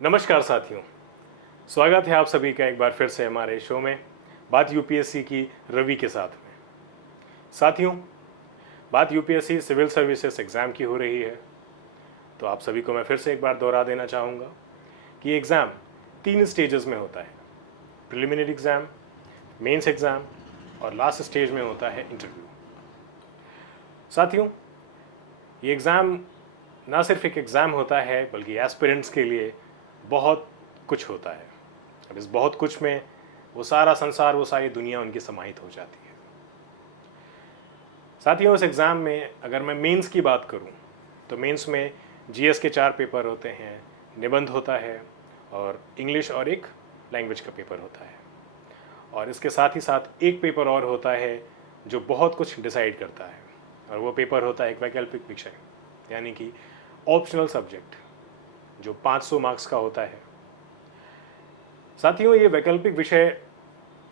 नमस्कार साथियों, स्वागत है आप सभी का एक बार फिर से हमारे शो में बात यूपीएससी की रवि के साथ में। साथियों, बात यूपीएससी सिविल सर्विसेज एग्ज़ाम की हो रही है, तो आप सभी को मैं फिर से एक बार दोहरा देना चाहूँगा कि एग्ज़ाम 3 स्टेजेस में होता है। प्रिलिमिनरी एग्ज़ाम, मेंस एग्ज़ाम और लास्ट स्टेज में होता है इंटरव्यू। साथियों, ये एग्ज़ाम ना सिर्फ एक एग्ज़ाम होता है बल्कि एस्पिरेंट्स के लिए बहुत कुछ होता है। अब इस बहुत कुछ में वो सारा संसार, वो सारी दुनिया उनकी समाहित हो जाती है। साथियों, इस एग्ज़ाम में अगर मैं मेंस की बात करूं तो मेंस में जीएस के 4 पेपर होते हैं, निबंध होता है और इंग्लिश और एक लैंग्वेज का पेपर होता है। और इसके साथ ही साथ एक पेपर और होता है जो बहुत कुछ डिसाइड करता है, और वो पेपर होता है एक वैकल्पिक विषय, यानी कि ऑप्शनल सब्जेक्ट, जो 500 मार्क्स का होता है। साथियों, ये वैकल्पिक विषय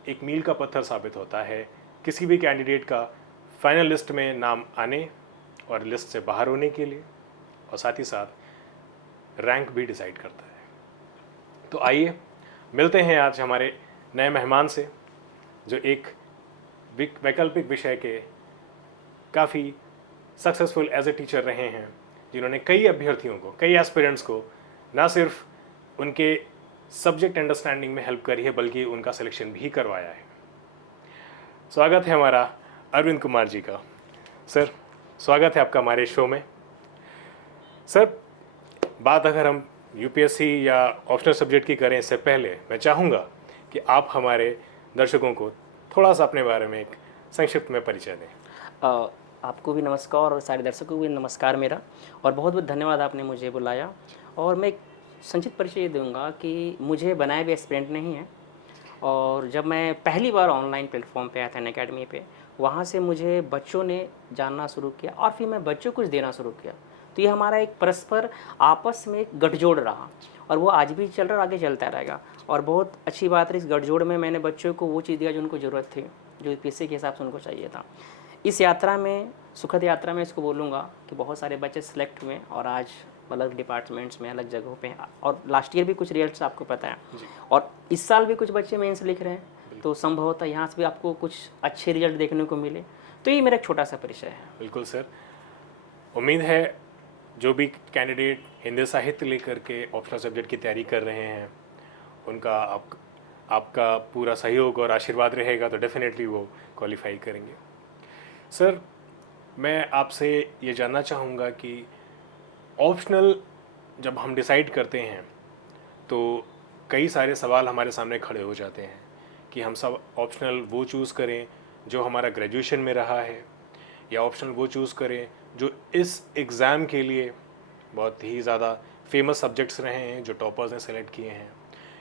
एक मील का पत्थर साबित होता है किसी भी कैंडिडेट का फाइनल लिस्ट में नाम आने और लिस्ट से बाहर होने के लिए, और साथ ही साथ रैंक भी डिसाइड करता है। तो आइए मिलते हैं आज हमारे नए मेहमान से, जो एक वैकल्पिक विषय के काफ़ी सक्सेसफुल एज ए टीचर रहे हैं, जिन्होंने कई अभ्यर्थियों को, कई एस्पिरेंट्स को ना सिर्फ उनके सब्जेक्ट अंडरस्टैंडिंग में हेल्प करी है बल्कि उनका सिलेक्शन भी करवाया है। स्वागत है हमारा अरविंद कुमार जी का। सर, स्वागत है आपका हमारे शो में। सर, बात अगर हम यूपीएससी या ऑप्शनल सब्जेक्ट की करें, इससे पहले मैं चाहूँगा कि आप हमारे दर्शकों को थोड़ा सा अपने बारे में एक संक्षिप्त में परिचय दें। आपको भी नमस्कार और सारे दर्शकों को भी नमस्कार मेरा, और बहुत बहुत धन्यवाद आपने मुझे बुलाया। और मैं एक संक्षिप्त परिचय दूंगा कि मुझे बनाए हुए एस्पिरेंट नहीं है, और जब मैं पहली बार ऑनलाइन प्लेटफॉर्म पे आया था अनअकैडमी पे, वहाँ से मुझे बच्चों ने जानना शुरू किया और फिर मैं बच्चों को कुछ देना शुरू किया। तो ये हमारा एक परस्पर आपस में एक गठजोड़ रहा, और वो आज भी चल रहा और आगे चलता रहेगा। और बहुत अच्छी बात है, इस गठजोड़ में मैंने बच्चों को वो चीज़ दिया जो उनको ज़रूरत थी, जो यूपीएससी के हिसाब से उनको चाहिए था। इस यात्रा में, सुखद यात्रा में इसको बोलूँगा कि बहुत सारे बच्चे सेलेक्ट हुए और आज अलग डिपार्टमेंट्स में, अलग जगहों पे हैं। और लास्ट ईयर भी कुछ रिजल्ट्स आपको पता है, और इस साल भी कुछ बच्चे मेंस लिख रहे हैं, तो संभवतः यहाँ से भी आपको कुछ अच्छे रिजल्ट देखने को मिले। तो ये मेरा एक छोटा सा परिचय है। बिल्कुल सर, उम्मीद है जो भी कैंडिडेट हिंदी साहित्य लेकर के ऑप्शनल सब्जेक्ट की तैयारी कर रहे हैं, उनका आपका पूरा सहयोग और आशीर्वाद रहेगा तो डेफिनेटली वो क्वालिफाई करेंगे। सर, मैं आपसे ये जानना चाहूँगा कि ऑप्शनल जब हम डिसाइड करते हैं तो कई सारे सवाल हमारे सामने खड़े हो जाते हैं कि हम सब ऑप्शनल वो चूज़ करें जो हमारा ग्रेजुएशन में रहा है, या ऑप्शनल वो चूज़ करें जो इस एग्ज़ाम के लिए बहुत ही ज़्यादा फेमस सब्जेक्ट्स रहे हैं, जो टॉपर्स ने सेलेक्ट किए हैं,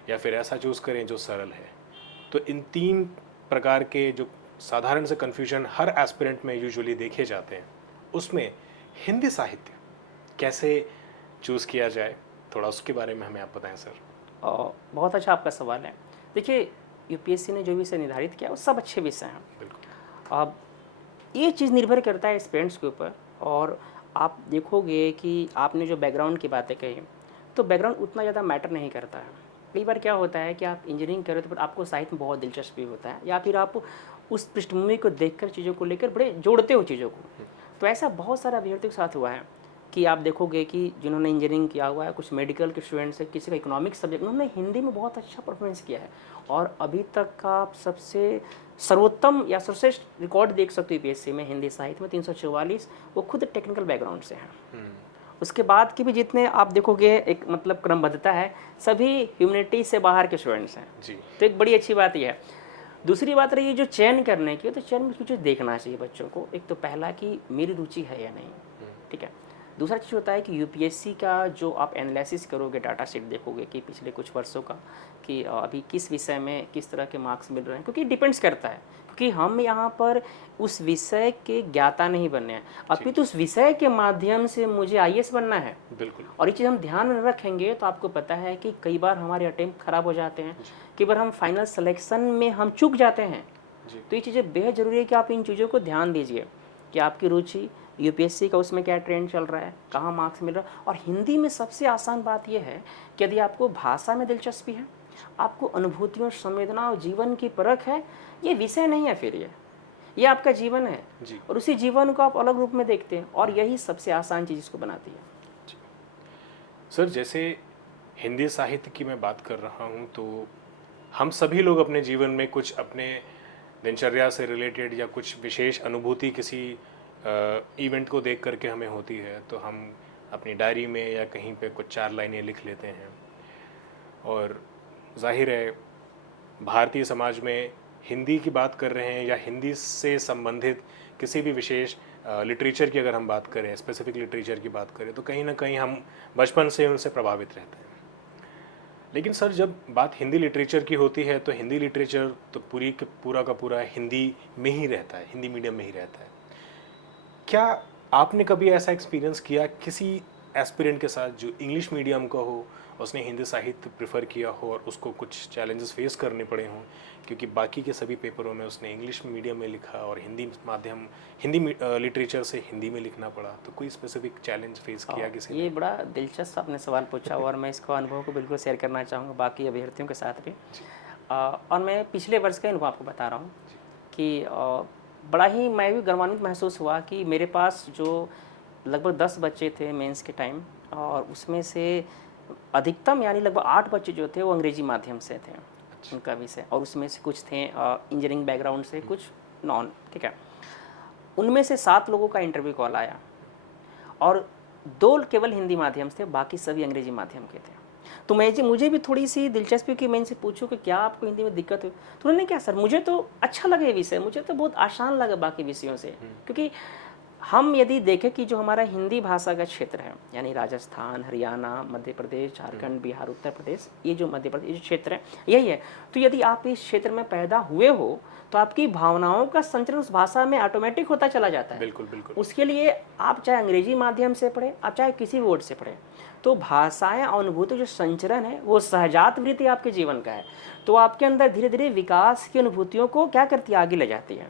या फिर ऐसा चूज़ करें जो सरल है। तो इन 3 प्रकार के जो साधारण से कन्फ्यूजन हर एस्पिरेंट में यूजुअली देखे जाते हैं, उसमें हिंदी साहित्य कैसे चूज़ किया जाए, थोड़ा उसके बारे में हमें आप बताएं सर। बहुत अच्छा आपका सवाल है। देखिए, यूपीएससी ने जो विषय निर्धारित किया वो सब अच्छे विषय हैं। बिल्कुल। अब ये चीज़ निर्भर करता है स्टूडेंट्स के ऊपर, और आप देखोगे कि आपने जो बैकग्राउंड की बातें कही, तो बैकग्राउंड उतना ज़्यादा मैटर नहीं करता है। कई बार क्या होता है कि आप इंजीनियरिंग कर रहे हो तो आपको साहित्य में बहुत दिलचस्पी होता है, या फिर आप उस पृष्ठभूमि को देखकर चीज़ों को लेकर बड़े जोड़ते हो चीज़ों को। तो ऐसा बहुत सारा अभ्यर्थियों के साथ हुआ है कि आप देखोगे कि जिन्होंने इंजीनियरिंग किया हुआ है, कुछ मेडिकल के स्टूडेंट्स हैं, किसी का इकोनॉमिक्स सब्जेक्ट, उन्होंने हिंदी में बहुत अच्छा परफॉर्मेंस किया है, और अभी तक का आप सबसे सर्वोत्तम या सर्वश्रेष्ठ रिकॉर्ड देख सकते हो यूपीएससी में हिंदी साहित्य में 344, वो खुद टेक्निकल बैकग्राउंड से हैं। उसके बाद के भी जितने आप देखोगे, एक मतलब क्रमबद्धता है, सभी ह्यूमैनिटी से बाहर के स्टूडेंट्स हैं जी। तो एक बड़ी अच्छी बात यह है। दूसरी बात रही जो चयन करने की, तो चयन में कुछ देखना चाहिए बच्चों को। एक तो पहला कि मेरी रुचि है या नहीं, ठीक है। दूसरा चीज़ होता है कि यूपीएससी का जो आप एनालिसिस करोगे, डाटा सेट देखोगे कि पिछले कुछ वर्षों का, कि अभी किस विषय में किस तरह के मार्क्स मिल रहे हैं, क्योंकि डिपेंड्स करता है, क्योंकि हम यहाँ पर उस विषय के ज्ञाता नहीं बनने हैं, अपितु उस विषय के माध्यम से मुझे आईएएस बनना है। बिल्कुल। और ये चीज़ हम ध्यान में रखेंगे तो आपको पता है कि कई बार हमारे अटेम्प्ट खराब हो जाते हैं, कई बार हम फाइनल सिलेक्शन में हम चूक जाते हैं। तो ये चीज़ें बेहद ज़रूरी है कि आप इन चीज़ों को ध्यान दीजिए कि आपकी रुचि यूपीएससी का उसमें क्या ट्रेंड चल रहा है, कहाँ मार्क्स मिल रहा है। और हिंदी में सबसे आसान बात यह है कि यदि आपको भाषा में दिलचस्पी है, आपको अनुभूतियों, संवेदना और जीवन की परख है, ये विषय नहीं है, फिर ये आपका जीवन है जी। और उसी जीवन को आप अलग रूप में देखते हैं, और यही सबसे आसान चीज़ इसको बनाती है। सर, जैसे हिंदी साहित्य की मैं बात कर रहा हूँ, तो हम सभी लोग अपने जीवन में कुछ अपने दिनचर्या से रिलेटेड या कुछ विशेष अनुभूति किसी इवेंट को देख करके हमें होती है, तो हम अपनी डायरी में या कहीं पे कुछ 4 लाइनें लिख लेते हैं। और जाहिर है, भारतीय समाज में हिंदी की बात कर रहे हैं या हिंदी से संबंधित किसी भी विशेष लिटरेचर की अगर हम बात करें, स्पेसिफिक लिटरेचर की बात करें, तो कहीं ना कहीं हम बचपन से उनसे प्रभावित रहते हैं। लेकिन सर, जब बात हिंदी लिटरेचर की होती है, तो हिंदी लिटरेचर तो पूरा का पूरा हिंदी में ही रहता है, हिंदी मीडियम में ही रहता है। क्या आपने कभी ऐसा एक्सपीरियंस किया किसी एस्पिरेंट के साथ जो इंग्लिश मीडियम का हो, उसने हिंदी साहित्य प्रेफर किया हो और उसको कुछ चैलेंजेस फेस करने पड़े हों, क्योंकि बाकी के सभी पेपरों में उसने इंग्लिश मीडियम में लिखा और हिंदी लिटरेचर से हिंदी में लिखना पड़ा, तो कोई स्पेसिफिक चैलेंज फेस किया किसी ये बड़ा दिलचस्प आपने सवाल पूछा और मैं इसको अनुभव को बिल्कुल शेयर करना चाहूँगा बाकी अभ्यर्थियों के साथ भी। और मैं पिछले वर्ष का अनुभव आपको बता रहा हूँ कि बड़ा ही मैं भी गौरवान्वित महसूस हुआ कि मेरे पास जो लगभग 10 बच्चे थे मेंस के टाइम, और उसमें से अधिकतम यानी लगभग 8 बच्चे जो थे वो अंग्रेजी माध्यम से थे उनका विषय, और उसमें से कुछ थे इंजीनियरिंग बैकग्राउंड से, कुछ नॉन, ठीक है। उनमें से 7 लोगों का इंटरव्यू कॉल आया और 2 केवल हिंदी माध्यम से थे, बाकी सभी अंग्रेजी माध्यम के थे। तो मुझे भी थोड़ी सी दिलचस्पी कि मैं इनसे पूछूं कि क्या आपको हिंदी में दिक्कत हुई, तो उन्होंने क्या, सर मुझे तो अच्छा लगा ये विषय, मुझे तो बहुत आसान लगा बाकी विषयों से, क्योंकि हम यदि देखें कि जो हमारा हिंदी भाषा का क्षेत्र है, यानी राजस्थान, हरियाणा, मध्य प्रदेश, झारखंड, बिहार, उत्तर प्रदेश, ये जो मध्य प्रदेश जो क्षेत्र है यही है। तो यदि आप इस क्षेत्र में पैदा हुए हो तो आपकी भावनाओं का संचरण उस भाषा में ऑटोमेटिक होता चला जाता है। बिल्कुल बिल्कुल। उसके लिए आप चाहे अंग्रेजी माध्यम से पढ़े, आप चाहे किसी बोर्ड से पढ़े, तो भाषाएं और अनुभूति जो संचरण है वो सहजात वृत्ति आपके जीवन का है, तो आपके अंदर धीरे धीरे विकास की अनुभूतियों को क्या करती है, आगे ले जाती है।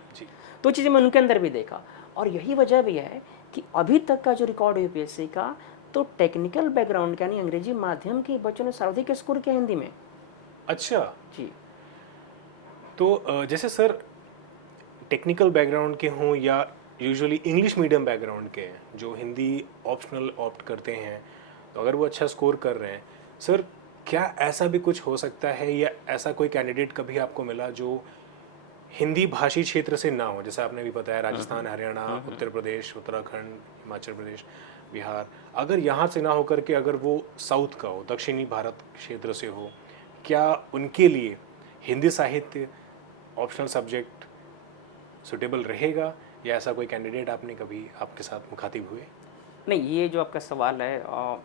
तो चीज़ें मैं उनके अंदर भी देखा, और यही वजह भी है कि अभी तक का जो रिकॉर्ड है यूपीएससी का, तो टेक्निकल बैकग्राउंड यानी अंग्रेजी माध्यम के बच्चों ने सर्वाधिक स्कोर किया हिंदी में। अच्छा जी। तो जैसे सर टेक्निकल बैकग्राउंड के हों या यूजुअली इंग्लिश मीडियम बैकग्राउंड के हैं जो हिंदी ऑप्शनल ऑप्ट करते हैं, तो अगर वो अच्छा स्कोर कर रहे हैं, सर क्या ऐसा भी कुछ हो सकता है या ऐसा कोई कैंडिडेट कभी आपको मिला जो हिंदी भाषी क्षेत्र से ना हो? जैसे आपने भी बताया राजस्थान, हरियाणा, उत्तर प्रदेश, उत्तराखंड, हिमाचल प्रदेश, बिहार, अगर यहाँ से ना होकर के अगर वो साउथ का हो, दक्षिणी भारत क्षेत्र से हो, क्या उनके लिए हिंदी साहित्य ऑप्शनल सब्जेक्ट सुटेबल रहेगा, या ऐसा कोई कैंडिडेट आपने कभी आपके साथ मुखातिब हुए? नहीं, ये जो आपका सवाल है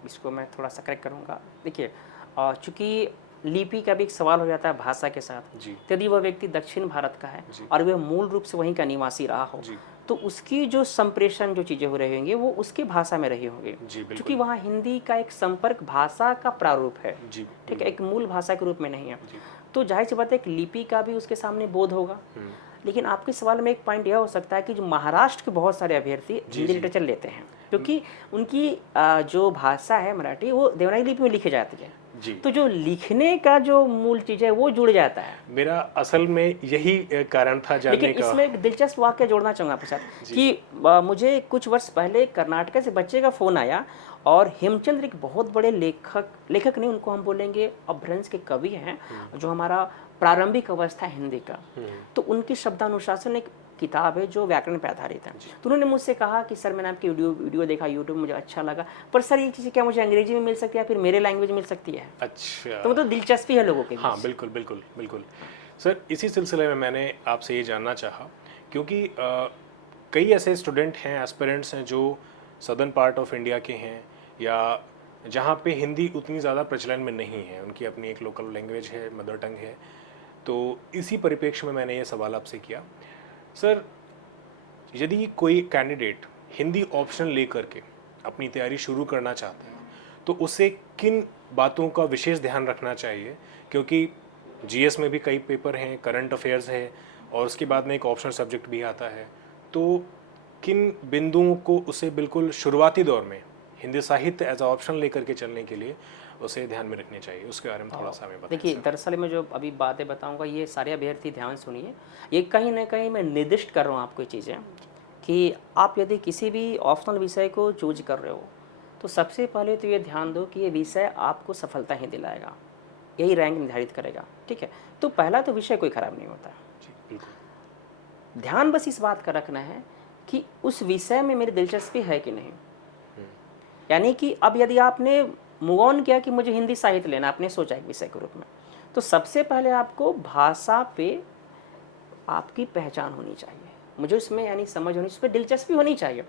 इसको मैं थोड़ा सा करेक्ट करूँगा। देखिए, चूँकि लिपि का भी एक सवाल हो जाता है भाषा के साथ, तो यदि वह व्यक्ति दक्षिण भारत का है और वह मूल रूप से वहीं का निवासी रहा हो, तो उसकी जो संप्रेषण जो चीज़ें हो रही होंगी वो उसकी भाषा में रही होंगी, क्योंकि वहाँ हिंदी का एक संपर्क भाषा का प्रारूप है, ठीक है, एक मूल भाषा के रूप में नहीं है। तो जाहिर सी बात है, एक लिपि का भी उसके सामने बोध होगा। लेकिन आपके सवाल में एक पॉइंट यह हो सकता है कि जो महाराष्ट्र के बहुत सारे अभ्यर्थी हिंदी लिटरेचर लेते हैं, क्योंकि उनकी जो भाषा है मराठी वो देवनागरी लिपि में लिखी जाती है, तो जो लिखने का जो मूल चीज़ है वो जुड़ जाता है। मेरा असल में यही कारण था जानने लेकिन का। इसमें एक दिलचस्प वाक्य जोड़ना चाहूँगा आपके साथ कि मुझे कुछ वर्ष पहले कर्नाटक से बच्चे का फ़ोन आया, और हेमचंद्र एक बहुत बड़े लेखक नहीं, उनको हम बोलेंगे अपभ्रंश के कवि हैं, जो हमारा प्रारंभिक अवस्था हिंदी का, तो उनकी शब्दानुशासन एक किताब है जो व्याकरण पर आधारित है। तो उन्होंने मुझसे कहा कि सर मैंने आपकी वीडियो देखा यूट्यूब, मुझे अच्छा लगा, पर सर ये चीज़ क्या मुझे अंग्रेजी में मिल सकती है या फिर मेरे लैंग्वेज मिल सकती है? अच्छा, तो मतलब दिलचस्पी है लोगों के बीच। हाँ बिल्कुल बिल्कुल बिल्कुल। सर इसी सिलसिले में मैंने आपसे ये जानना चाहा, क्योंकि कई ऐसे स्टूडेंट हैं, एस्पिरेंट्स हैं जो सदर्न पार्ट ऑफ इंडिया के हैं, या जहाँ पे हिंदी उतनी ज़्यादा प्रचलन में नहीं है, उनकी अपनी एक लोकल लैंग्वेज है, मदर टंग है। तो इसी परिप्रेक्ष्य में मैंने ये सवाल आपसे किया, सर यदि कोई कैंडिडेट हिंदी ऑप्शन लेकर के अपनी तैयारी शुरू करना चाहता है, तो उसे किन बातों का विशेष ध्यान रखना चाहिए? क्योंकि जीएस में भी कई पेपर हैं, करंट अफेयर्स है, और उसके बाद में एक ऑप्शनल सब्जेक्ट भी आता है, तो किन बिंदुओं को उसे बिल्कुल शुरुआती दौर में हिंदी साहित्य एज ऑप्शन लेकर के चलने के लिए उसे ध्यान में रखनी चाहिए, उसके बारे में थोड़ा सा हमें बताएं देखिए, सर। दरअसल मैं जो अभी बातें बताऊंगा ये सारे अभ्यर्थी ध्यान सुनिए। ये कहीं ना कहीं मैं निर्दिष्ट कर रहा हूँ आपको ये चीज़ें कि आप यदि किसी भी ऑप्शनल विषय को चूज कर रहे हो तो सबसे पहले तो ये ध्यान दो कि ये विषय आपको सफलता ही दिलाएगा, यही रैंक निर्धारित करेगा। ठीक है, तो पहला तो विषय कोई ख़राब नहीं होता। जी बिल्कुल। ध्यान बस इस बात का रखना है कि उस विषय में मेरी दिलचस्पी है कि नहीं। यानी कि अब यदि आपने मूव ऑन किया कि मुझे हिंदी साहित्य लेना, आपने सोचा एक विषय के रूप में, तो सबसे पहले आपको भाषा पे आपकी पहचान होनी चाहिए। मुझे उसमें यानी समझ होनी, उस पर दिलचस्पी होनी चाहिए।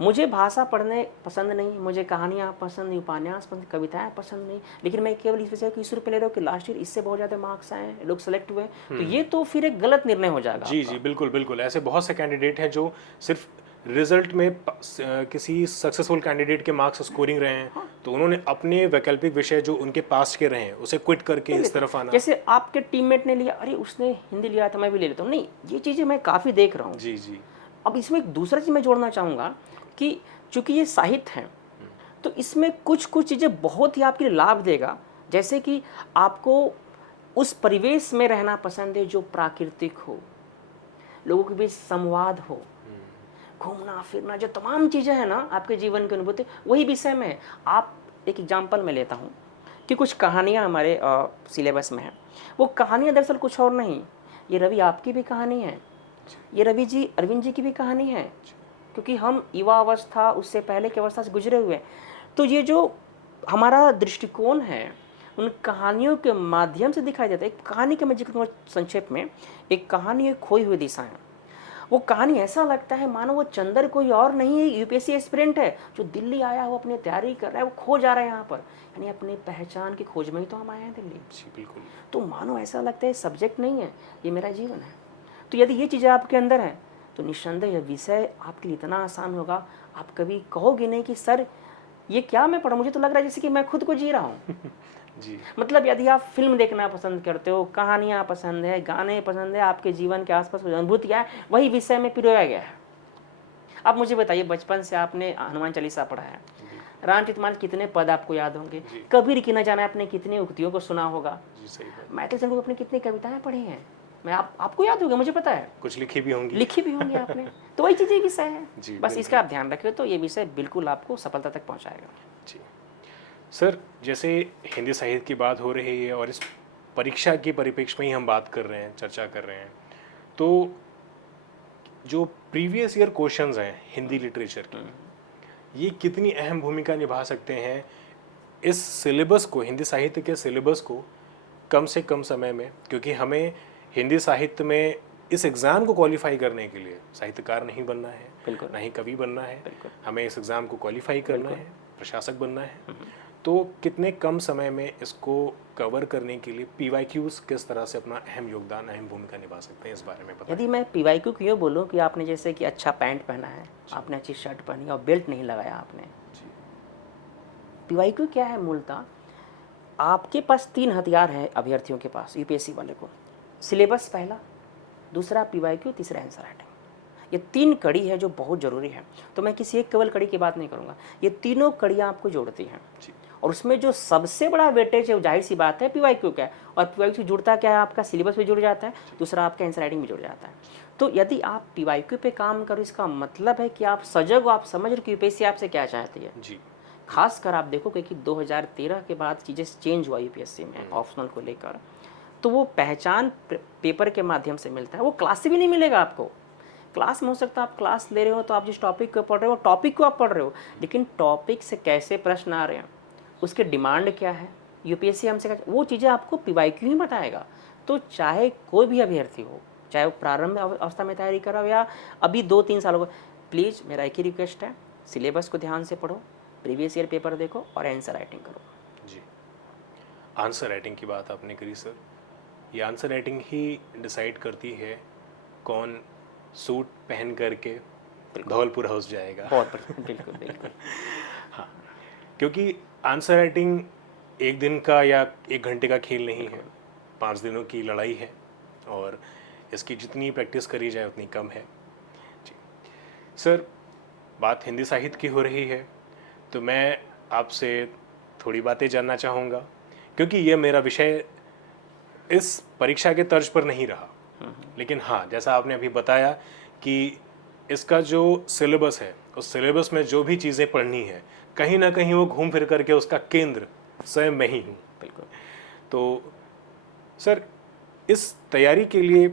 मुझे भाषा पढ़ने पसंद नहीं, मुझे कहानियाँ पसंद नहीं, उपन्यास पसंद, कविताएं पसंद नहीं, लेकिन मैं केवल इस विषय को इस रूप में ले रहा हूँ कि लास्ट ईयर इससे बहुत ज़्यादा मार्क्स आए, लोग सेलेक्ट हुए, तो ये तो फिर एक गलत निर्णय हो जाएगा जी आपका। जी बिल्कुल बिल्कुल। ऐसे बहुत से कैंडिडेट हैं जो सिर्फ रिजल्ट में किसी सक्सेसफुल कैंडिडेट के मार्क्स स्कोरिंग रहे हैं, तो उन्होंने अपने वैकल्पिक विषय जो उनके पास के रहे हैं उसे क्विट करके इस तरफ आना। जैसे आपके टीममेट ने लिया, अरे उसने हिंदी लिया था मैं भी ले लेता हूँ, नहीं, ये चीज़ें मैं काफ़ी देख रहा हूँ। जी जी अब इसमें एक दूसरा चीज़ मैं जोड़ना चाहूँगा कि चूंकि ये साहित्य है तो इसमें कुछ कुछ चीज़ें बहुत ही आपके लिए लाभ देगा। जैसे कि आपको उस परिवेश में रहना पसंद है जो प्राकृतिक हो, लोगों के बीच संवाद हो, घूमना फिरना, जो तमाम चीज़ें हैं ना आपके जीवन की अनुभूति, वही विषय में है। आप एक एग्जाम्पल मैं लेता हूँ कि कुछ कहानियाँ हमारे सिलेबस में हैं। वो कहानियाँ दरअसल कुछ और नहीं, ये रवि आपकी भी कहानी है, ये रवि जी अरविंद जी की भी कहानी है, क्योंकि हम युवा अवस्था उससे पहले की अवस्था से गुजरे हुए हैं। तो ये जो हमारा दृष्टिकोण है उन कहानियों के माध्यम से दिखाई देता है। एक कहानी का मैं जिक्र करूँगा संक्षेप में, एक कहानी है खोई हुई दिशा है। वो कहानी ऐसा लगता है मानो वो चंदर कोई और नहीं है, यूपीएससी एस्पिरेंट है जो दिल्ली आया हो, अपनी तैयारी कर रहा है, वो खो जा रहा है यहाँ पर, यानी अपनी पहचान की खोज में ही तो हम आए हैं दिल्ली। जी बिल्कुल। तो मानो ऐसा लगता है सब्जेक्ट नहीं है, ये मेरा जीवन है। तो यदि ये चीज़ें आपके अंदर हैं तो निस्संदेह यह विषय आपके लिए इतना आसान होगा, आप कभी कहोगे नहीं कि सर ये क्या मैं पढ़ा, मुझे तो लग रहा है जैसे कि मैं खुद को जी रहा हूँ। जी मतलब यदि आप फिल्म देखना पसंद करते हो, कहानियाँ पसंद है, गाने पसंद है, आपके जीवन के आसपास जो अनुभूतियाँ है वही विषय में पिरोया गया है। अब मुझे बताइए, बचपन से आपने हनुमान चालीसा पढ़ा है, रामचरितमानस कितने पद आपको याद होंगे, कबीर की न जाने आपने कितनी उक्तियों को सुना होगा, जी सही बात। मैथिली संघ अपनी कितनी कविताएं पढ़ी हैं, मैं आपको याद होगा, मुझे पता है, कुछ लिखी भी होंगी। लिखी भी होंगी आपने। तो वही चीज़ें विषय है, जी, बस इसका आप ध्यान रखिए तो ये विषय बिल्कुल आपको सफलता तक पहुंचाएगा। जी सर, जैसे हिंदी साहित्य की बात हो रही है और इस परीक्षा के परिप्रेक्ष्य में ही हम बात कर रहे हैं, चर्चा कर रहे हैं, तो जो प्रीवियस ईयर क्वेश्चंस हैं हिंदी लिटरेचर की, ये कितनी अहम भूमिका निभा सकते हैं इस सिलेबस को, हिंदी साहित्य के सिलेबस को कम से कम समय में, क्योंकि हमें हिंदी साहित्य में इस एग्ज़ाम को क्वालिफाई करने के लिए साहित्यकार नहीं बनना है, बिल्कुल। ना ही कवि बनना है, बिल्कुल। हमें इस एग्ज़ाम को क्वालिफाई करना है, प्रशासक बनना है। तो कितने कम समय में इसको कवर करने के लिए पीवाईक्यूज़ किस तरह से अपना अहम योगदान, अहम भूमिका निभा सकते हैं, इस बारे में बताएं। यदि मैं पीवाईक्यू की ये बोलूँ कि आपने जैसे कि अच्छा पैंट पहना है, आपने अच्छी शर्ट पहनी और बेल्ट नहीं लगाया आपने, पीवाईक्यू क्या है मूलतः, आपके पास 3 हथियार हैं अभ्यर्थियों के पास, यूपीएससी वाले को, सिलेबस पहला, दूसरा पीवाईक्यू, तीसरा आंसर राइटिंग। ये 3 कड़ी है जो बहुत ज़रूरी है। तो मैं किसी एक केवल कड़ी की बात नहीं करूँगा, ये तीनों कड़ियाँ आपको जोड़ती हैं, और उसमें जो सबसे बड़ा वेटेज है, जाहिर सी बात है पीवाईक्यू का है, और पीवाईक्यू जुड़ता क्या है, आपका सिलेबस भी जुड़ जाता है, दूसरा आपका आंसर राइटिंग भी जुड़ जाता है। तो यदि आप पीवाईक्यू पे काम करो, इसका मतलब है कि आप सजग हो, आप समझ रहे हो कि यूपीएससी आपसे क्या चाहती है। जी। खासकर आप देखो कि 2013 के बाद चीज़ें चेंज हुआ यूपीएससी में ऑप्शनल को लेकर, तो वो पहचान पेपर के माध्यम से मिलता है, वो क्लास से भी नहीं मिलेगा आपको। क्लास में हो सकता है आप क्लास ले रहे हो तो आप जिस टॉपिक को पढ़ रहे हो टॉपिक को आप पढ़ रहे हो, लेकिन टॉपिक से कैसे प्रश्न आ रहे हैं, उसके डिमांड क्या है, यूपीएससी हमसे क्या, वो चीज़ें आपको पीवाईक्यू ही बताएगा। तो चाहे कोई भी अभ्यर्थी हो, चाहे वो प्रारंभ अवस्था में तैयारी कर रहा हो या अभी 2-3 सालों को, प्लीज़ मेरा एक ही रिक्वेस्ट है, सिलेबस को ध्यान से पढ़ो, प्रीवियस ईयर पेपर देखो और आंसर राइटिंग करो। जी, आंसर राइटिंग की बात आपने करी सर, ये आंसर राइटिंग ही डिसाइड करती है कौन सूट पहन करके धौलपुर हाउस जाएगा। बहुत बढ़िया, बिल्कुल बिल्कुल। हाँ, क्योंकि आंसर राइटिंग एक दिन का या 1 घंटे का खेल नहीं है, 5 दिनों की लड़ाई है, और इसकी जितनी प्रैक्टिस करी जाए उतनी कम है। जी सर, बात हिंदी साहित्य की हो रही है तो मैं आपसे थोड़ी बातें जानना चाहूँगा, क्योंकि ये मेरा विषय इस परीक्षा के तर्ज पर नहीं रहा। लेकिन हाँ, जैसा आपने अभी बताया कि इसका जो सिलेबस है, उस सिलेबस में जो भी चीज़ें पढ़नी है, कहीं ना कहीं वो घूम फिर करके उसका केंद्र स्वयं मैं ही हूँ। बिल्कुल। तो सर, इस तैयारी के लिए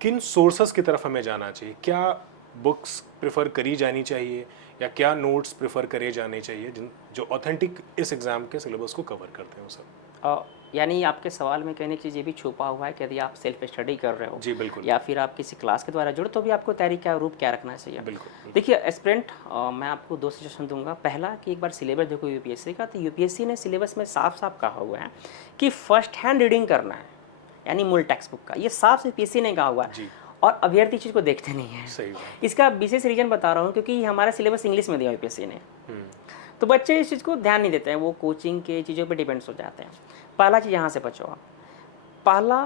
किन सोर्सेस की तरफ हमें जाना चाहिए? क्या बुक्स प्रेफर करी जानी चाहिए या क्या नोट्स प्रेफर करे जाने चाहिए जिन जो ऑथेंटिक इस एग्ज़ाम के सिलेबस को कवर करते हैं वो सब? यानी आपके सवाल में कहने की चीज़ ये भी छुपा हुआ है कि यदि आप सेल्फ स्टडी कर रहे हो जी बिल्कुल। या फिर आप किसी क्लास के द्वारा जुड़े तो भी आपको तैयारी का रूप क्या रखना चाहिए। बिल्कुल। देखिए एस्पिरेंट, मैं आपको 2 सजेशन दूंगा। पहला कि एक बार सिलेबस देखो यूपीएससी का, तो यूपीएससी ने सिलेबस में साफ साफ कहा हुआ है कि फर्स्ट हैंड रीडिंग करना है, यानी मूल टेक्स्ट बुक का। ये साफ यूपीएससी ने कहा हुआ है जी। और अभ्यर्थी चीज़ को देखते नहीं है। सही बात। इसका विशेष रीजन बता रहा हूँ क्योंकि हमारा सिलेबस इंग्लिश में दिया यूपीएससी ने, हम्म। तो बच्चे इस चीज़ को ध्यान नहीं देते हैं, वो कोचिंग के चीज़ों पे डिपेंड्स हो जाते हैं। पहला चीज़ यहाँ से बचो आप। पहला,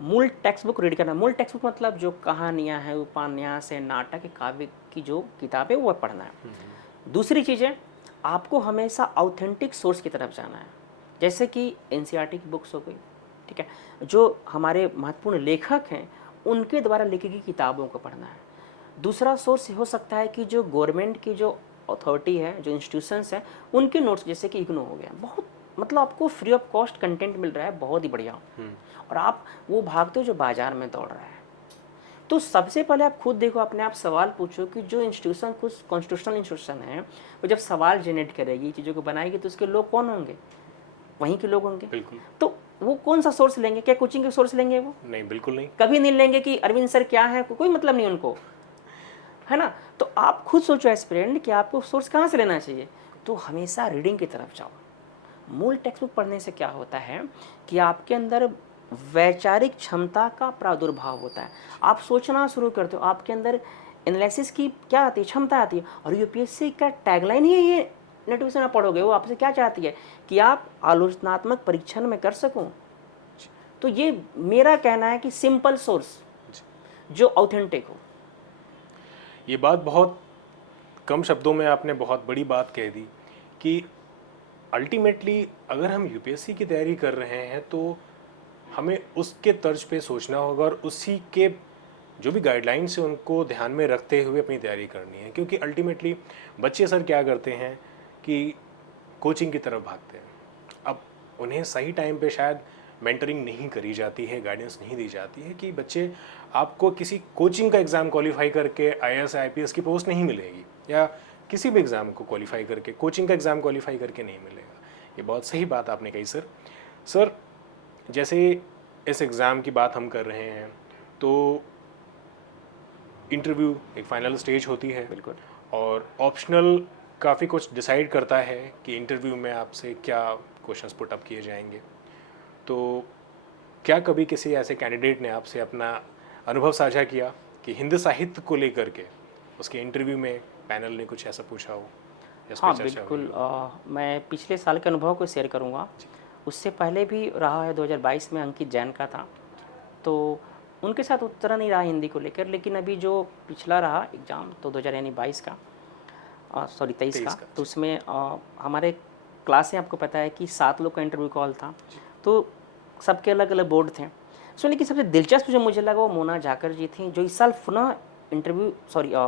मूल टेक्स्ट बुक रीड करना। मूल टेक्स्ट बुक मतलब जो कहानियाँ हैं, उपन्यास है, नाटक है, काव्य की जो किताब है वो पढ़ना है। दूसरी चीज़ है, आपको हमेशा ऑथेंटिक सोर्स की तरफ जाना है, जैसे कि एनसीईआरटी की बुक्स हो गई, ठीक है, जो हमारे महत्वपूर्ण लेखक हैं उनके द्वारा लिखी गई किताबों को पढ़ना है। दूसरा सोर्स हो सकता है कि जो गवर्नमेंट की जो अथॉरिटी है, जो इंस्टीट्यूशंस हैं, उनके नोट्स, जैसे कि इग्नू हो गया, बहुत मतलब आपको फ्री ऑफ कॉस्ट कंटेंट मिल रहा है, बहुत ही बढ़िया। और आप वो भागते हो जो बाजार में दौड़ रहा है। तो सबसे पहले आप खुद देखो, अपने आप सवाल पूछो कि जो इंस्टीट्यूशन, कुछ कॉन्स्टिट्यूशनल इंस्टीट्यूशन है, वो जब सवाल जनरेट करेगी, चीज़ों को बनाएगी, तो उसके लोग कौन होंगे? वहीं के लोग होंगे। बिल्कुल। तो वो कौन सा सोर्स लेंगे? क्या कोचिंग के सोर्स लेंगे? वो नहीं, बिल्कुल नहीं। कभी नहीं लेंगे कि अरविंद सर क्या है, कोई मतलब नहीं उनको, है ना। तो आप खुद सोचो एस्पिरेंट कि आपको सोर्स कहाँ से लेना चाहिए। तो हमेशा रीडिंग की तरफ जाओ। मूल टेक्स्ट बुक पढ़ने से क्या होता है कि आपके अंदर वैचारिक क्षमता का प्रादुर्भाव होता है, आप सोचना शुरू करते हो, आपके अंदर एनालिसिस की क्या आती है, क्षमता आती है। और यूपीएससी का टैगलाइन ही ये नोटिफिकेशन आप पढ़ोगे, वो आपसे क्या चाहती है कि आप आलोचनात्मक परीक्षण में कर सको। तो ये मेरा कहना है कि सिंपल सोर्स जो ऑथेंटिक हो। ये बात बहुत कम शब्दों में आपने बहुत बड़ी बात कह दी कि अल्टीमेटली अगर हम यूपीएससी की तैयारी कर रहे हैं तो हमें उसके तर्ज पे सोचना होगा और उसी के जो भी गाइडलाइंस है उनको ध्यान में रखते हुए अपनी तैयारी करनी है। क्योंकि अल्टीमेटली बच्चे सर क्या करते हैं कि कोचिंग की तरफ भागते हैं। अब उन्हें सही टाइम पे शायद मेंटरिंग नहीं करी जाती है, गाइडेंस नहीं दी जाती है कि बच्चे आपको किसी कोचिंग का एग्ज़ाम क्वालिफाई करके आईएएस आईपीएस की पोस्ट नहीं मिलेगी, या किसी भी एग्ज़ाम को क्वालिफाई करके कोचिंग का एग्ज़ाम क्वालिफाई करके नहीं मिलेगा। ये बहुत सही बात आपने कही सर। सर, जैसे इस एग्ज़ाम की बात हम कर रहे हैं तो इंटरव्यू एक फाइनल स्टेज होती है। बिल्कुल। और ऑप्शनल काफ़ी कुछ डिसाइड करता है कि इंटरव्यू में आपसे क्या क्वेश्चंस पुट अप किए जाएंगे। तो क्या कभी किसी ऐसे कैंडिडेट ने आपसे अपना अनुभव साझा किया कि हिंदी साहित्य को लेकर के उसके इंटरव्यू में पैनल ने कुछ ऐसा पूछा हो? हाँ बिल्कुल, मैं पिछले साल के अनुभव को शेयर करूँगा। उससे पहले भी रहा है, 2022 में अंकित जैन का था, तो उनके साथ उतना नहीं रहा हिंदी को लेकर। लेकिन अभी जो पिछला रहा एग्ज़ाम, तो 2022 का, सॉरी 23 का, तो उसमें हमारे क्लास में आपको पता है कि 7 लोग का इंटरव्यू कॉल था, तो सबके अलग अलग बोर्ड थे। सो लेकिन सबसे दिलचस्प जो मुझे लगा वो मोना जाकर जी थी, जो इस साल पुनः इंटरव्यू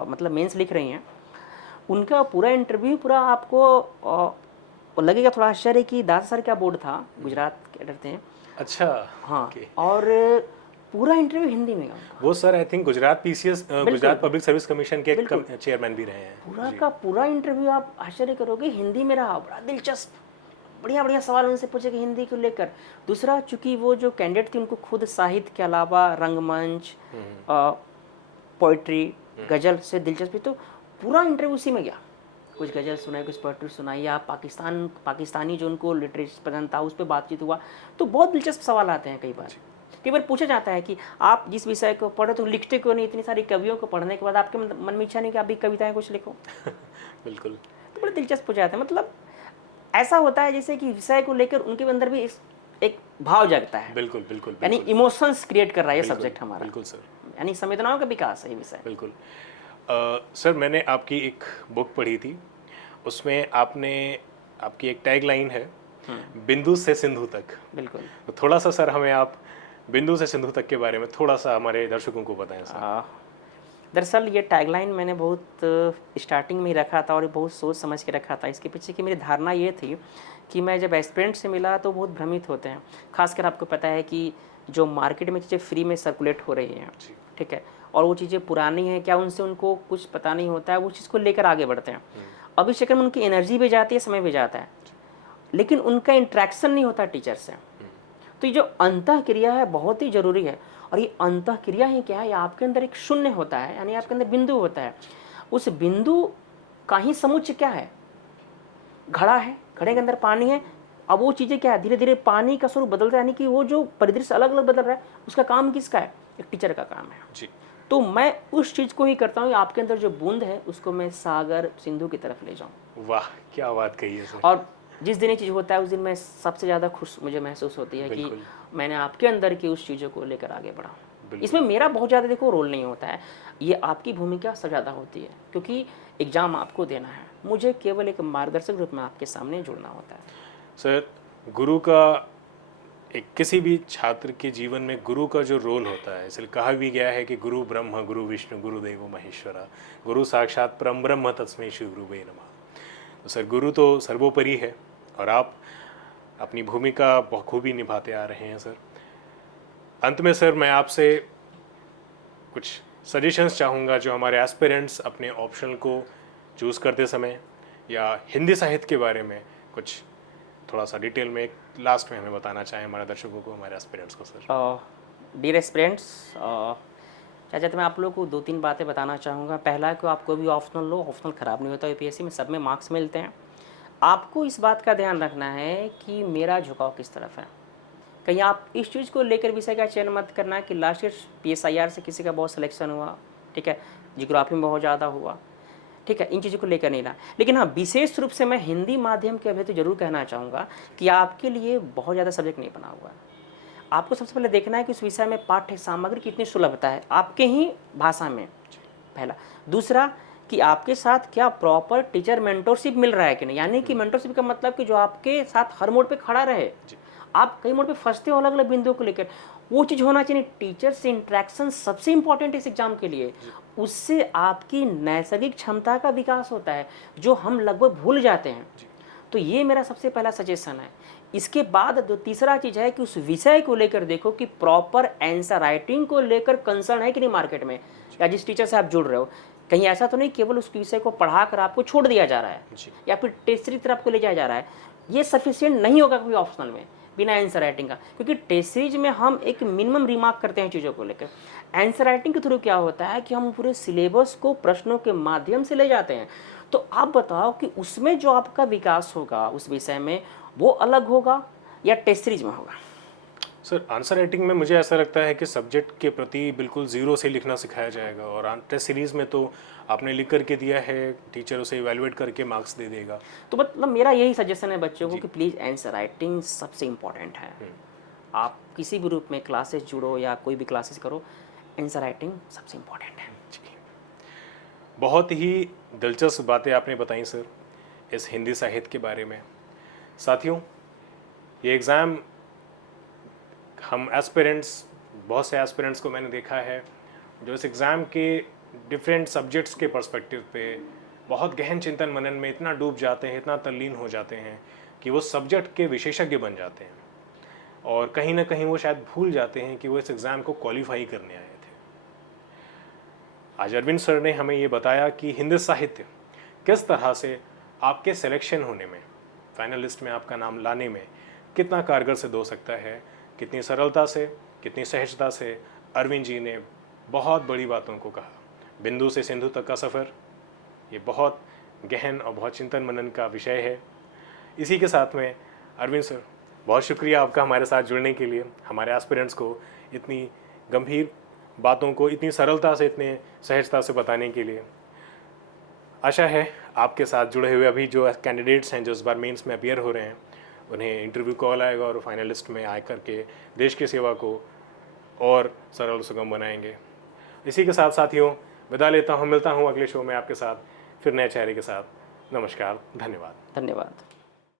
मतलब मेंस लिख रही हैं। उनका पूरा इंटरव्यू पूरा आपको लगेगा थोड़ा आश्चर्य कि दादा सर का बोर्ड था, गुजरात के रहते हैं। अच्छा। हाँ। okay. और पूरा इंटरव्यू हिंदी में। वो sir I think Gujarat PCS, Gujarat public service commission के चेयरमैन भी रहे हैं। पूरा का पूरा इंटरव्यू आप आश्चर्य करोगे हिंदी में रहा, बड़ा दिलचस्प, बढ़िया बढ़िया सवाल उनसे पूछे कि हिंदी को लेकर। दूसरा, चूंकि वो जो कैंडिडेट थे उनको खुद साहित्य के अलावा रंगमंच, पोइट्री, गज़ल से दिलचस्पी, तो पूरा इंटरव्यू उसी में गया। कुछ गज़ल सुनाई, कुछ पोइट्री सुनाई, या पाकिस्तानी जो उनको लिटरेचर पसंद था उस पर बातचीत हुआ। तो बहुत दिलचस्प सवाल आते हैं। कई बार पूछा जाता है कि आप जिस विषय को पढ़े तो लिखते क्यों नहीं? इतनी सारी कवियों को पढ़ने के बाद आपके मन में इच्छा नहीं कि आप भी कविताएं कुछ लिखो? बिल्कुल। तो बड़े दिलचस्प पूछा जाता है। मतलब ऐसा होता है जैसे कि विषय को लेकर उनके अंदर भी एक भाव जागता है। बिल्कुल बिल्कुल। यानी इमोशंस क्रिएट कर रहा है ये सब्जेक्ट हमारा। बिल्कुल सर। यानी संवेदनाओं का विकास है ये विषय। बिल्कुल। सर मैंने आपकी एक बुक पढ़ी थी, उसमें आपने आपकी एक टैग लाइन है, बिंदु से सिंधु तक। बिल्कुल। तो थोड़ा सा सर हमें आप बिंदु से सिंधु तक के बारे में थोड़ा सा हमारे दर्शकों को बताएं सर। दरअसल ये टैगलाइन मैंने बहुत स्टार्टिंग में ही रखा था और बहुत सोच समझ के रखा था। इसके पीछे की मेरी धारणा ये थी कि मैं जब एस्पिरेंट से मिला तो बहुत भ्रमित होते हैं। खासकर आपको पता है कि जो मार्केट में चीज़ें फ्री में सर्कुलेट हो रही हैं, जी। ठीक है, और वो चीज़ें पुरानी हैं, क्या उनसे उनको कुछ पता नहीं होता है, वो चीज़ को लेकर आगे बढ़ते हैं। अब इस चक्कर में उनकी एनर्जी भी जाती है, समय भी जाता है, लेकिन उनका इंट्रैक्शन नहीं होता टीचर से। तो ये जो अंतः क्रिया है बहुत ही जरूरी है। और ये अंतः क्रिया ही क्या है, ये आपके अंदर एक शून्य होता है, यानी आपके अंदर बिंदु होता है। उस बिंदु का ही समुच्चय क्या है, घड़ा है, घड़े के अंदर पानी है। अब वो चीज़ें क्या है, धीरे धीरे पानी का स्वरूप बदल रहा है, यानी कि वो जो परिदृश्य अलग अलग बदल रहा है, उसका काम किसका है, एक टीचर का काम है जी। तो मैं उस चीज़ को ही करता हूँ, आपके अंदर जो बूंद है उसको मैं सागर सिंधु की तरफ ले जाऊँ। वाह, क्या बात कही है सर। और जिस दिन ये चीज़ होता है उस दिन मैं सबसे ज़्यादा खुश मुझे महसूस होती है कि मैंने आपके अंदर की उस चीज़ों को लेकर आगे बढ़ा। इसमें मेरा बहुत ज़्यादा देखो रोल नहीं होता है, ये आपकी भूमिका सबसे ज़्यादा होती है, क्योंकि एग्ज़ाम आपको देना है, मुझे केवल एक मार्गदर्शक रूप में आपके सामने जुड़ना होता है। सर, गुरु का एक किसी भी छात्र के जीवन में गुरु का जो रोल होता है, इसलिए कहा भी गया है कि गुरु ब्रह्म गुरु विष्णु गुरुदेवो महेश्वरा, गुरु साक्षात परम ब्रह्म तस्मै श्री गुरुवे नमः। तो सर गुरु तो सर्वोपरि है और आप अपनी भूमिका बखूबी निभाते आ रहे हैं सर। अंत में सर मैं आपसे कुछ सजेशंस चाहूँगा जो हमारे एस्पिरेंट्स अपने ऑप्शनल को चूज़ करते समय या हिंदी साहित्य के बारे में कुछ थोड़ा सा डिटेल में एक लास्ट में हमें बताना चाहें हमारे दर्शकों को, हमारे एस्पिरेंट्स को सर। डियर एस्पिरेंट्स, चाचा तो मैं आप लोगों को 2-3 बातें बताना चाहूँगा। पहला कि आपको भी ऑप्शनल लो, ऑप्शनल ख़राब नहीं होता, यूपीएससी में सब में मार्क्स मिलते हैं। आपको इस बात का ध्यान रखना है कि मेरा झुकाव किस तरफ है। कहीं आप इस चीज़ को लेकर विषय का चयन मत करना कि लास्ट ईयर PSIR से किसी का बहुत सिलेक्शन हुआ, ठीक है, जियोग्राफी में बहुत ज़्यादा हुआ, ठीक है, इन चीज़ों को लेकर नहीं ना। लेकिन हाँ, विशेष रूप से मैं हिंदी माध्यम के अभी तो जरूर कहना चाहूँगा कि आपके लिए बहुत ज़्यादा सब्जेक्ट नहीं बना हुआ है। आपको सबसे पहले देखना है कि उस विषय में पाठ्य सामग्री कितनी सुलभता है आपके ही भाषा में, पहला। दूसरा कि आपके साथ क्या प्रॉपर टीचर मेंटोरशिप मिल रहा है कि नहीं, यानी कि मेंटोरशिप का मतलब कि जो आपके साथ हर मोड़ पे खड़ा रहे। आप कई मोड़ पे फंसते हो अलग अलग बिंदुओं को लेकर, वो चीज़ होना चाहिए। टीचर से इंटरेक्शन सबसे इंपॉर्टेंट है इस एग्जाम के लिए। उससे आपकी नैसर्गिक क्षमता का विकास होता है जो हम लगभग भूल जाते हैं। तो ये मेरा सबसे पहला सजेशन है। इसके बाद जो तीसरा चीज़ है कि उस विषय को लेकर देखो कि प्रॉपर आंसर राइटिंग को लेकर कंसर्न है कि नहीं मार्केट में, या जिस टीचर से आप जुड़ रहे हो कहीं ऐसा तो नहीं केवल उस विषय को पढ़ा कर आपको छोड़ दिया जा रहा है या फिर टेस्टरी तरफ को ले जाया जा रहा है। ये सफिशिएंट नहीं होगा कोई ऑप्शनल में बिना आंसर राइटिंग का, क्योंकि टेस्ट सीरीज में हम एक मिनिमम रिमार्क करते हैं चीज़ों को लेकर। आंसर राइटिंग के थ्रू क्या होता है कि हम पूरे सिलेबस को प्रश्नों के माध्यम से ले जाते हैं। तो आप बताओ कि उसमें जो आपका विकास होगा उस विषय में वो अलग होगा या टेस्ट सीरीज में होगा। सर आंसर राइटिंग में मुझे ऐसा लगता है कि सब्जेक्ट के प्रति बिल्कुल ज़ीरो से लिखना सिखाया जाएगा और टेस्ट सीरीज़ में तो आपने लिख करके दिया है, टीचर उसे इवैल्यूएट करके मार्क्स दे देगा। तो मतलब मेरा यही सजेशन है बच्चों को कि प्लीज़ आंसर राइटिंग सबसे इम्पॉर्टेंट है। आप किसी भी रूप में क्लासेस जुड़ो या कोई भी क्लासेस करो, आंसर राइटिंग सबसे इम्पॉर्टेंट है। बहुत ही दिलचस्प बातें आपने बताई सर इस हिंदी साहित्य के बारे में। साथियों, ये एग्ज़ाम हम एस्पिरेंट्स, बहुत से एस्पिरेंट्स को मैंने देखा है जो इस एग्ज़ाम के डिफरेंट सब्जेक्ट्स के पर्सपेक्टिव पे बहुत गहन चिंतन मनन में इतना डूब जाते हैं, इतना तल्लीन हो जाते हैं कि वो सब्जेक्ट के विशेषज्ञ बन जाते हैं और कहीं ना कहीं वो शायद भूल जाते हैं कि वो इस एग्ज़ाम को क्वालिफाई करने आए थे। आज अरविंद सर ने हमें ये बताया कि हिंदी साहित्य किस तरह से आपके सिलेक्शन होने में, फाइनलिस्ट में आपका नाम लाने में कितना कारगर सिद्ध हो सकता है। कितनी सरलता से, कितनी सहजता से अरविंद जी ने बहुत बड़ी बातों को कहा। बिंदु से सिंधु तक का सफ़र, ये बहुत गहन और बहुत चिंतन मनन का विषय है। इसी के साथ में अरविंद सर, बहुत शुक्रिया आपका हमारे साथ जुड़ने के लिए, हमारे एस्पिरेंट्स को इतनी गंभीर बातों को इतनी सरलता से, इतने सहजता से बताने के लिए। आशा है आपके साथ जुड़े हुए अभी जो कैंडिडेट्स हैं जो इस बार मेंस में अपीयर हो रहे हैं, उन्हें इंटरव्यू कॉल आएगा और फाइनलिस्ट में आ करके देश की सेवा को और सरल सुगम बनाएंगे। इसी के साथ साथियों, विदा लेता हूँ, मिलता हूँ अगले शो में आपके साथ फिर नए चेहरे के साथ। नमस्कार, धन्यवाद। धन्यवाद।